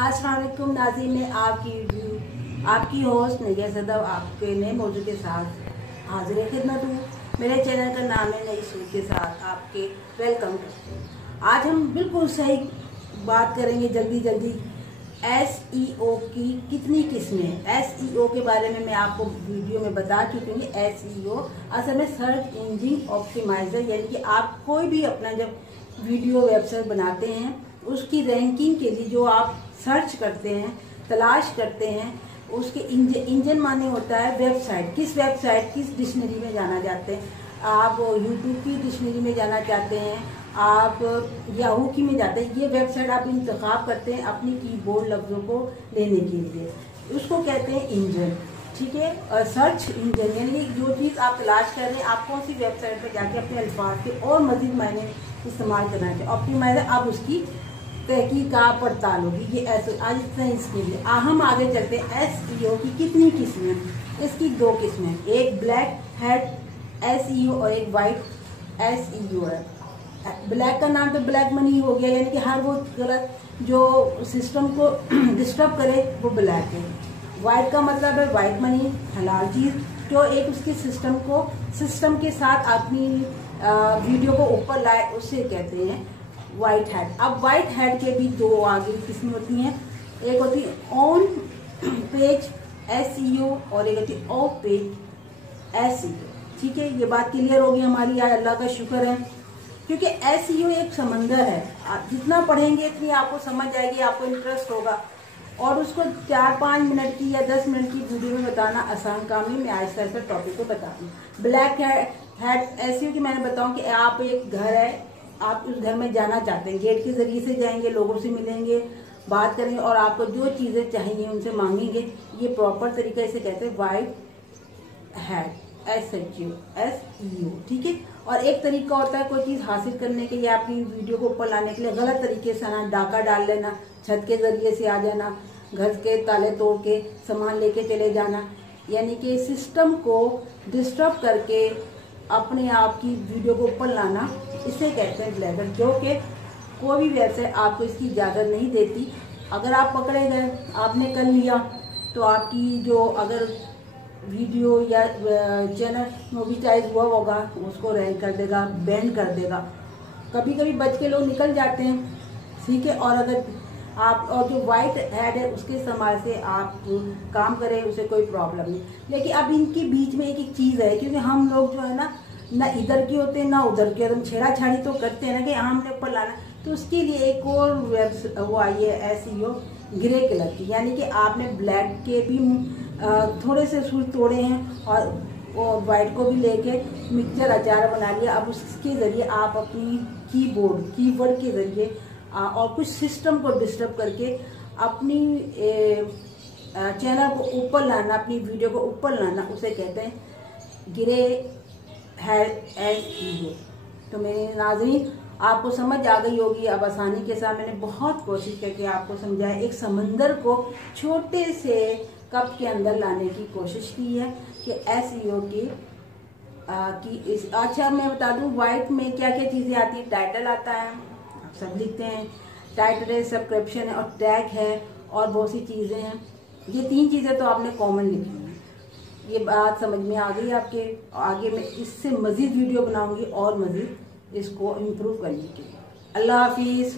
अस्सलाम वालेकुम नाज़रीन, में आपकी होस्ट निगिया सदव आपके नए मौजू के साथ हाजिर खिदमत हूँ। मेरे चैनल का नाम है नई सूट के साथ आपके वेलकम करते हैं। आज हम बिल्कुल सही बात करेंगे जल्दी SEO की कितनी किस्में हैं। SEO के बारे में मैं आपको वीडियो में बता चुकी हूँ। SEO असल में सर्च इंजन ऑप्टिमाइजर, यानी कि आप कोई भी अपना जब वीडियो वेबसाइट बनाते हैं उसकी रैंकिंग के लिए जो आप सर्च करते हैं, तलाश करते हैं, उसके इंजन माने होता है वेबसाइट। किस डिक्शनरी में जाना चाहते हैं आप, यूट्यूब की डिक्शनरी में जाना चाहते हैं आप, याहू की में जाते हैं, ये वेबसाइट आप इंतखाब करते हैं अपनी कीबोर्ड लफ्ज़ों को लेने के लिए, उसको कहते हैं इंजन। ठीक है, और सर्च इंजन यानी कि जो चीज़ आप तलाश कर रहे हैं आप कौन सी वेबसाइट पर जाके अपने अल्फाज के और मजीद मायने इस्तेमाल करना चाहिए। ऑप्टिमाइजर अब उसकी तहकीकात पड़ताल होगी। ये ऐसे आज इतना इसके लिए हम आगे चलते हैं। SEO की कितनी किस्में हैं? इसकी दो किस्में, एक ब्लैक हैट SEO और एक वाइट SEO है। ब्लैक का नाम तो ब्लैक मनी हो गया, यानी कि हर वो गलत जो सिस्टम को डिस्टर्ब करे वो ब्लैक है। वाइट का मतलब है वाइट मनी, हलाल चीज़, जो एक उसके सिस्टम के साथ अपनी वीडियो को ऊपर लाए, उससे कहते हैं वाइट हैट। अब वाइट हैट के भी दो आगे किस्में होती हैं, एक होती है ऑन पेज SEO और एक होती है ऑफ पेज SEO। ठीक है, ये बात क्लियर होगी हमारी, आज अल्लाह का शुक्र है, क्योंकि SEO एक समंदर है। आप जितना पढ़ेंगे इतनी आपको समझ आएगी, आपको इंटरेस्ट होगा, और उसको 4-5 मिनट की या 10 मिनट की वीडियो में बताना आसान काम है। मैं आहिस्ता आहिस्ता टॉपिक को बताती हूँ। ब्लैक हैट SEO की मैंने बताऊँ कि आप एक घर है, आप उस घर में जाना चाहते हैं, गेट के जरिए से जाएंगे, लोगों से मिलेंगे, बात करेंगे और आपको जो चीज़ें चाहिए उनसे मांगेंगे। ये प्रॉपर तरीका इसे कहते हैं वाइट हैट SEO। ठीक है, और एक तरीका होता है कोई चीज़ हासिल करने के लिए, अपनी वीडियो को ऊपर लाने के लिए गलत तरीके से आना, डाका डाल लेना, छत के जरिए से आ जाना, घर के ताले तोड़ के सामान लेके चले जाना, यानी कि सिस्टम को डिस्टर्ब करके अपने आप की वीडियो को ऊपर लाना, इसे कहते हैं ब्लैगर, जो कि कोई भी वेबसाइट आपको इसकी इजाज़त नहीं देती। अगर आप पकड़े गए, आपने कर लिया, तो आपकी जो अगर वीडियो या चैनल मोनेटाइज हुआ होगा उसको रैंक कर देगा, बैन कर देगा। कभी कभी बच के लोग निकल जाते हैं। ठीक है, और अगर आप और जो वाइट हैट है उसके इस्तेमाल से आप काम करें उसे कोई प्रॉब्लम नहीं। लेकिन अब इनके बीच में एक चीज़ है, क्योंकि हम लोग जो है ना इधर के होते हैं ना उधर के, हम छेड़ा छाड़ी तो करते हैं ना कि हमने ऊपर लाना, तो उसके लिए एक और वो आई है SEO ग्रे कलर की, यानी कि आपने ब्लैक के भी थोड़े से सूर तोड़े हैं और वाइट को भी लेके मिक्सचर अचार बना लिया। अब उसके ज़रिए आप अपनी कीवर्ड के ज़रिए और कुछ सिस्टम को डिस्टर्ब करके अपनी चैनल को ऊपर लाना, अपनी वीडियो को ऊपर लाना, उसे कहते हैं ग्रे हैट SEO। तो मेरे नाज़रीन, आपको समझ आ गई होगी अब आसानी के साथ। मैंने बहुत कोशिश करके आपको समझाया, एक समंदर को छोटे से कप के अंदर लाने की कोशिश की है कि SEO की अच्छा मैं बता दूं वाइट में क्या क्या चीज़ें आती है। टाइटल आता है, आप सब लिखते हैं, टाइटल है, सब्सक्रिप्शन है और टैग है और बहुत सी चीज़ें हैं। ये 3 चीज़ें तो आपने कॉमन लिखी हैं। ये बात समझ में आ गई आपके। आगे मैं इससे मज़ीद वीडियो बनाऊंगी और मज़ीद इसको इम्प्रूव करने के लिए। अल्लाह हाफिज़।